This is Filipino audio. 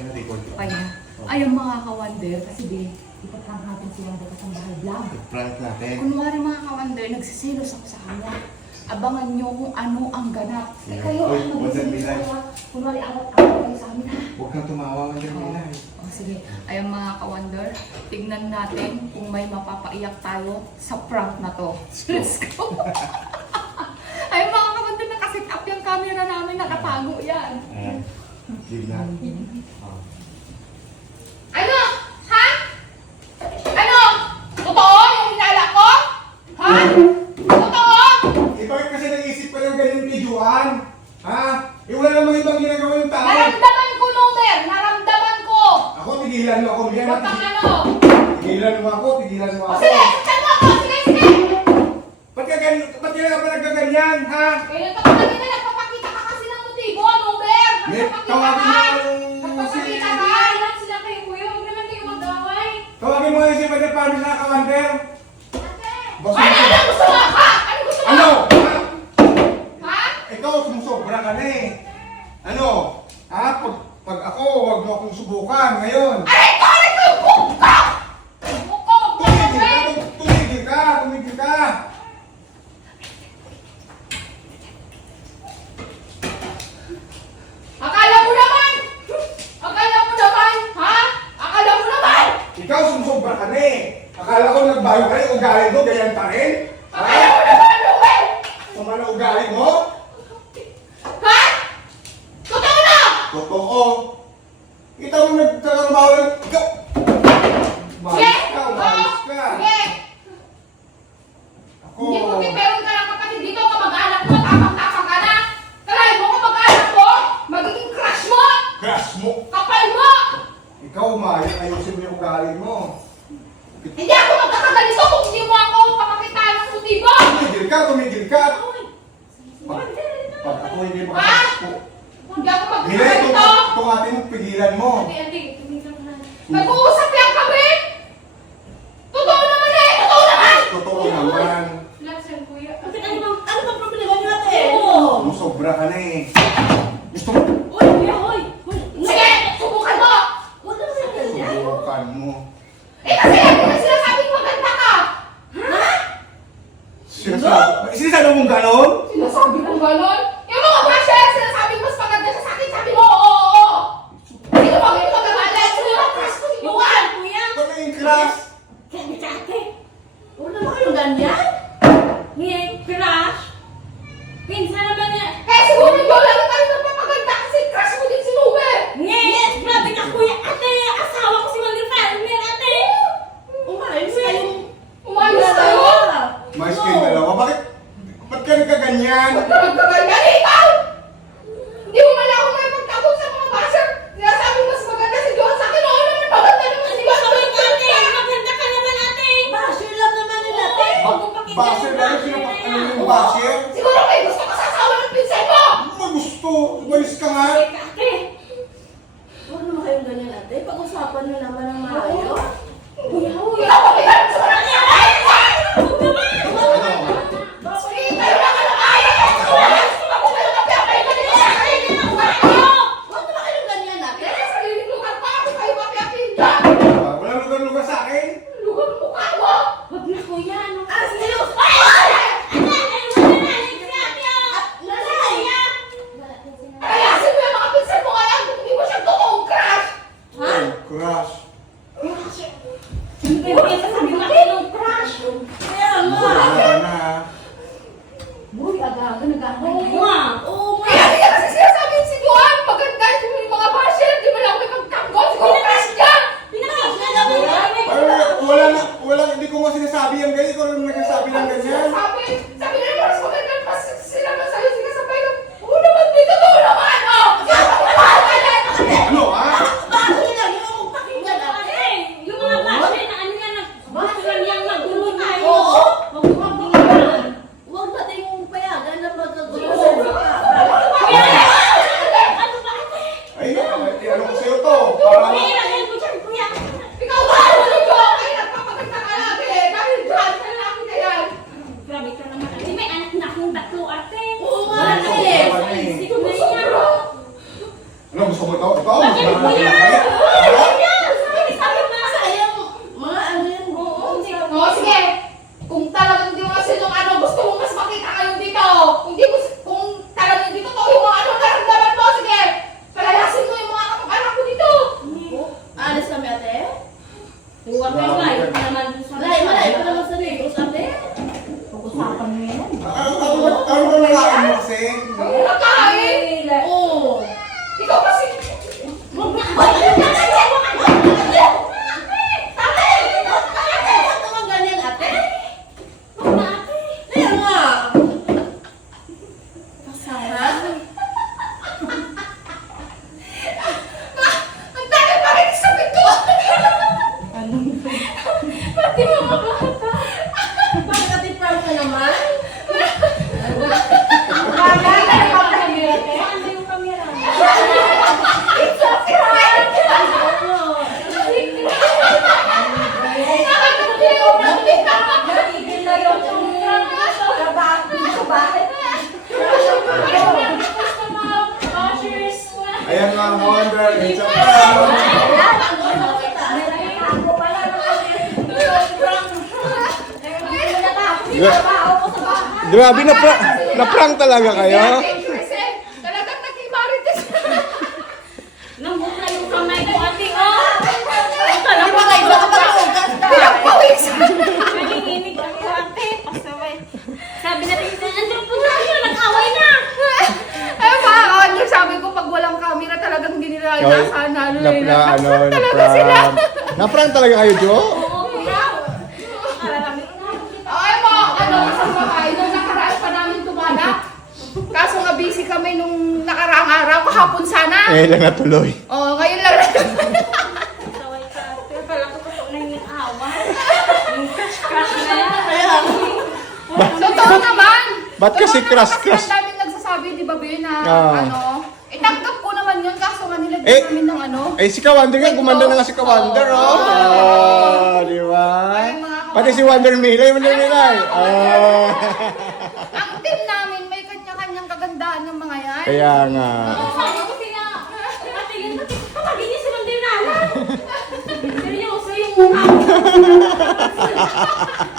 konti, konti. Okay na. Ayun mga ka-wonder, kasi di, ipatrank natin silang dito sa bahay vlog. Prank natin. Kunwari mga ka-wonder, nagsisilos ako sa kanya. Abangan nyo kung ano ang ganap. Eh Yeah. kayo, Uy, ano Milan. kayo? ha? Kunwari, awat-awat kayo sa amin ha. Huwag kang tumawa, Wonder Milan. Oh, sige. Ayun mga ka-wonder, tignan natin kung may mapapaiyak tayo sa prank na to. Let's go! Ayun mga ka-wonder, nakasit up yung camera namin, nakatago yan. Ayan. Tignan. Oh. Ano? Ha? Ano? Totoo yung hinala ko? Ha? Totoo? Eh, bakit kasi naisip ka ng ganyan videoan? Ha? Eh, wala namang ibang ginagawa yung tao. Naramdaman ko, Nomer! Naramdaman ko! Ako, tigilan mo ako. Yan, Huwag kang ano? Tigilan mo ako, tigilan mo O ako. sige, saktan mo ako! Sige, sige! Ba't ka ganyan? Ba't ka nagkaganyan, ha? Ito ka kanina, nagpapakita ka kasi ng motibo, Nagpapakita tawagin ka! mo yung si- ka! Sila kayo, kuya? Huwag naman kayo mag-away. Tawagin mo yung si Mother Pamela sa kawander. Boss, Ano? Ano gusto mo? Ha? Ano gusto mo? Ano? Ha? Ikaw, sumusobra ka na eh. Ano? Ha? Pag, pag ako, wag mo akong subukan ngayon. Aray ko! Aray ko! Buka! Buka! Tumigil ka, Buka! tum- tumigil ka, tumigil ka. Akala mo naman! Akala mo naman! Ha? Akala mo naman! Ikaw, sumusobra ka na eh. Akala ko nagbayo ka rin, ugali mo, ganyan pa rin. Akala Ha? mo naman, Noel! Sama na ugali mo? Ha? Totoo na! Totoo. Kita mo nagtatrabaho ng... Ikaw! Sige! Umayos ka, umayos ka. Sige! Ako. Hindi mo meron ka ng kapatid dito, kamag-anak mo, tapang-tapang ka na! Kalahin mo kamag-anak mo, magiging crush mo! Crush mo. Kapal mo! Ikaw, umayos. Ayusin mo yung ugali mo. Hindi ako magkakaganito kung hindi mo ako papakitaan ng motibo! Tumigil ka, tumigil ka. Pag, ako hindi makapagpo. Hindi ako Hindi, magkakaganito! Itong ating pigilan mo. Nag-uusap lang kami! Totoo naman eh! Totoo naman! Totoo naman. Laksan, kuya. Bakit ano bang, ano bang problema niyo ate? Sumusobra ka na eh. Gusto mo? Uy, kuya, uy! Uy, Sige! Subukan mo! Huwag ka naman ganyan. Subukan mo. Eh kasi lagi mo sinasabing maganda ka! Sinasabi, sinasabi mong ganon? Sinasabi mo gano'n? Yung mga basher, sinasabi mas maganda siya sa akin, sabi mo, oo, oo, oo! Sino ba ganito magaganda? Sino yung crush ko si Juan? Kuya! Kami yung class. Kaya ate! Huwag naman kayong ganyan. Ngayon, crush. Pinsan naman niya. Eh siguro yun lang tayo nagpapaganda kasi crush mo din si Noel! Ngayon, grabe ka kuya. Ate, asawa ko si Mandy Farmer, ate. Umayos kayong... Umayos kayo! Mais kayo dalawa. Bakit? Ba't ka nagkaganyan? Ba't naman ka ganyan ikaw? Hindi mo man ako may pagtabog sa mga basher! Sinasabi mas maganda si Juan sa akin, oo naman maganda naman si Juan sa akin! Ate, maganda ka naman, ate. Basher lang naman nila, ate. Huwag mong pakinggan Basher yung na rin, basher sino na pa, yan. ano yung basher? Siguro may gusto ka sa asawa ng pinsan mo! May gusto. Ate. Huwag naman kayong ganyan, ate. Pag-usapan nyo naman bahay. Grabe, na, pra- na prank talaga kayo? Kasi talagang nag-imarites. Lambot na yung kamay ko, ate, oh! Alam mo kayo, nakapag-ugas ka. Pinapawisan! Nanginginig ako, ate. Pasaway. Sabi na rin, andun po na kayo, nag-away na! Ay, mga kawanyo, sabi ko, pag walang camera, talagang ginilalasan na, ano, na, eh, na, ano, na talaga sila. prank. Na prank talaga kayo, Jo? Oo, kuya. Ay, mga ano, sa bahay, nung nakaraan pa namin. Kaso nga busy kami nung nakaraang araw, kahapon sana. Eh, lang natuloy. Oh, ngayon lang. totoo naman. Ba't kasi crush-crush? Kasi ang daming nagsasabi, di ba, Bill, na Ah. ano, itanggap ko naman yun, kaso nga nilagyan Eh, namin ng ano. Eh, si Kawander nga, gumanda na nga si Kawander, oh. Oh, di ba? Pati si Wonder Milay, Wonder Milay. Oh. Ang team namin, may kanya-kanyang kagandahan ng mga yan. Kaya nga. Sabi ko sila, ate, yun, ate, kapag hindi silang dinala. Seryoso yung mukha.